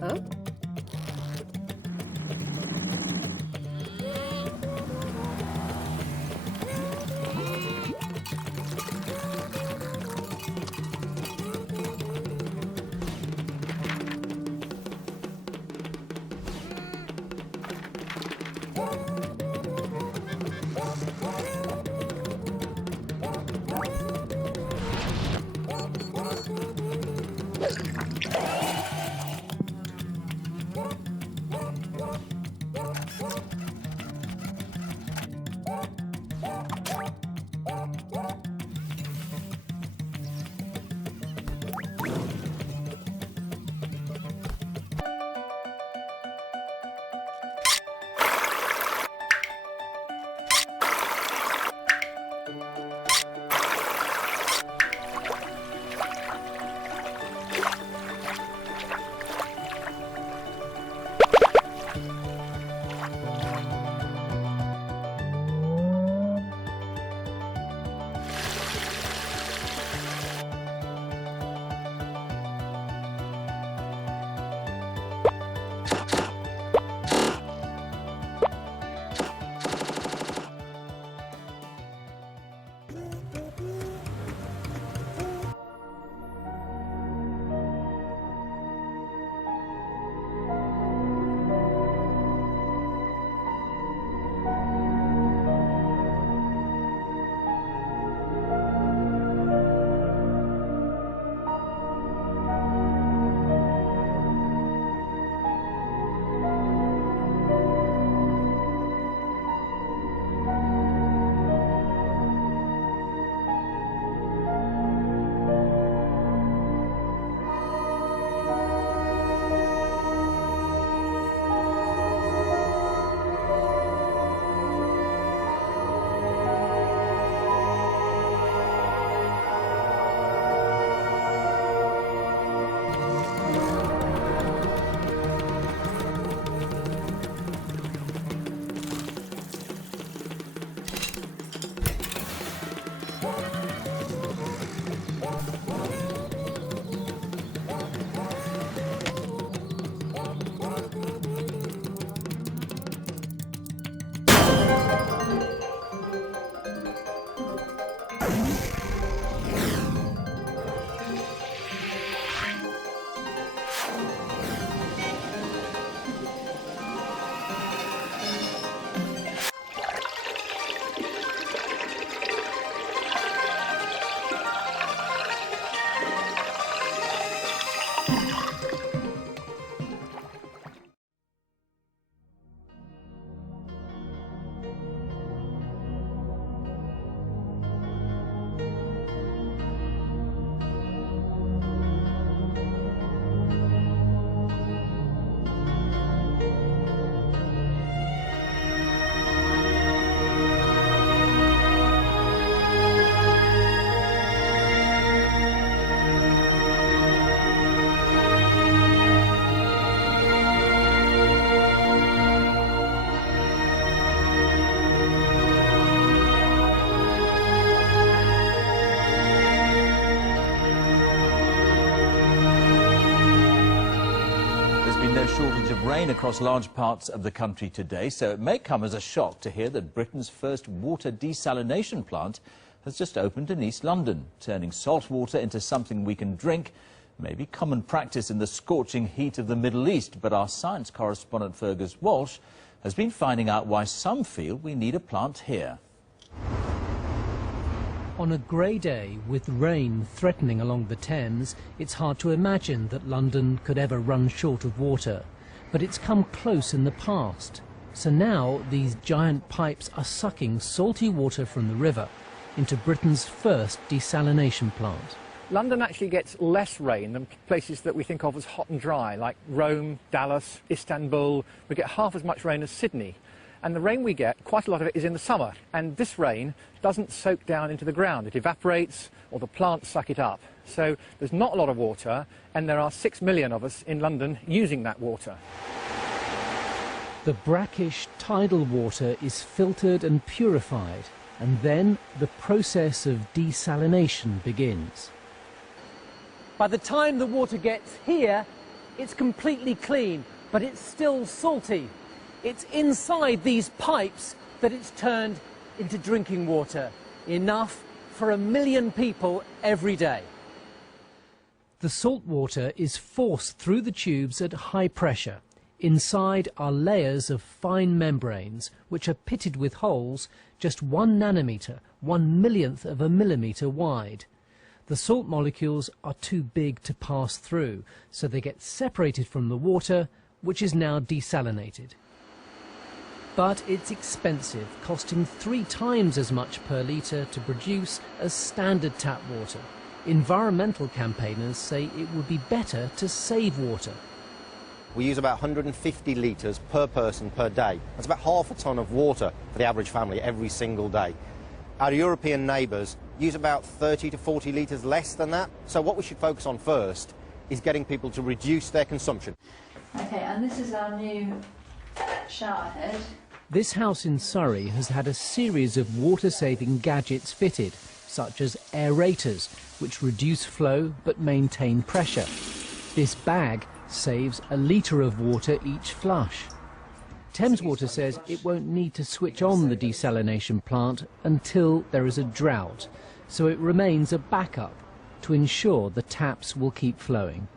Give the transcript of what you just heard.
Huh? No shortage of rain across large parts of the country today, so it may come as a shock to hear that Britain's first water desalination plant has just opened in East London. Turning salt water into something we can drink may be common practice in the scorching heat of the Middle East, but our science correspondent Fergus Walsh has been finding out why some feel we need a plant here. On a grey day with rain threatening along the Thames, it's hard to imagine that London could ever run short of water. But it's come close in the past. So now these giant pipes are sucking salty water from the river into Britain's first desalination plant. London actually gets less rain than places that we think of as hot and dry, like Rome, Dallas, Istanbul. We get half as much rain as Sydney. And the rain we get, quite a lot of it is in the summer. And this rain doesn't soak down into the ground. It evaporates, or the plants suck it up. So there's not a lot of water, and there are 6 million of us in London using that water. The brackish tidal water is filtered and purified, and then the process of desalination begins. By the time the water gets here, It's completely clean, but it's still salty. It's inside these pipes that it's turned into drinking water, enough for 1 million people every day. The salt water is forced through the tubes at high pressure. Inside are layers of fine membranes, which are pitted with holes just 1 nanometer, 1/1,000,000th of a millimeter wide. The salt molecules are too big to pass through, so they get separated from the water, which is now desalinated. But it's expensive, costing 3 times as much per litre to produce as standard tap water. Environmental campaigners say it would be better to save water. We use about 150 litres per person per day. That's about half a tonne of water for the average family every single day. Our European neighbours use about 30 to 40 litres less than that. So what we should focus on first is getting people to reduce their consumption. Okay, and this is our new shower head. This house in Surrey has had a series of water-saving gadgets fitted, such as aerators, which reduce flow but maintain pressure. This bag saves 1 litre of water each flush. Thames Water says it won't need to switch on the desalination plant until there is a drought, so it remains a backup to ensure the taps will keep flowing.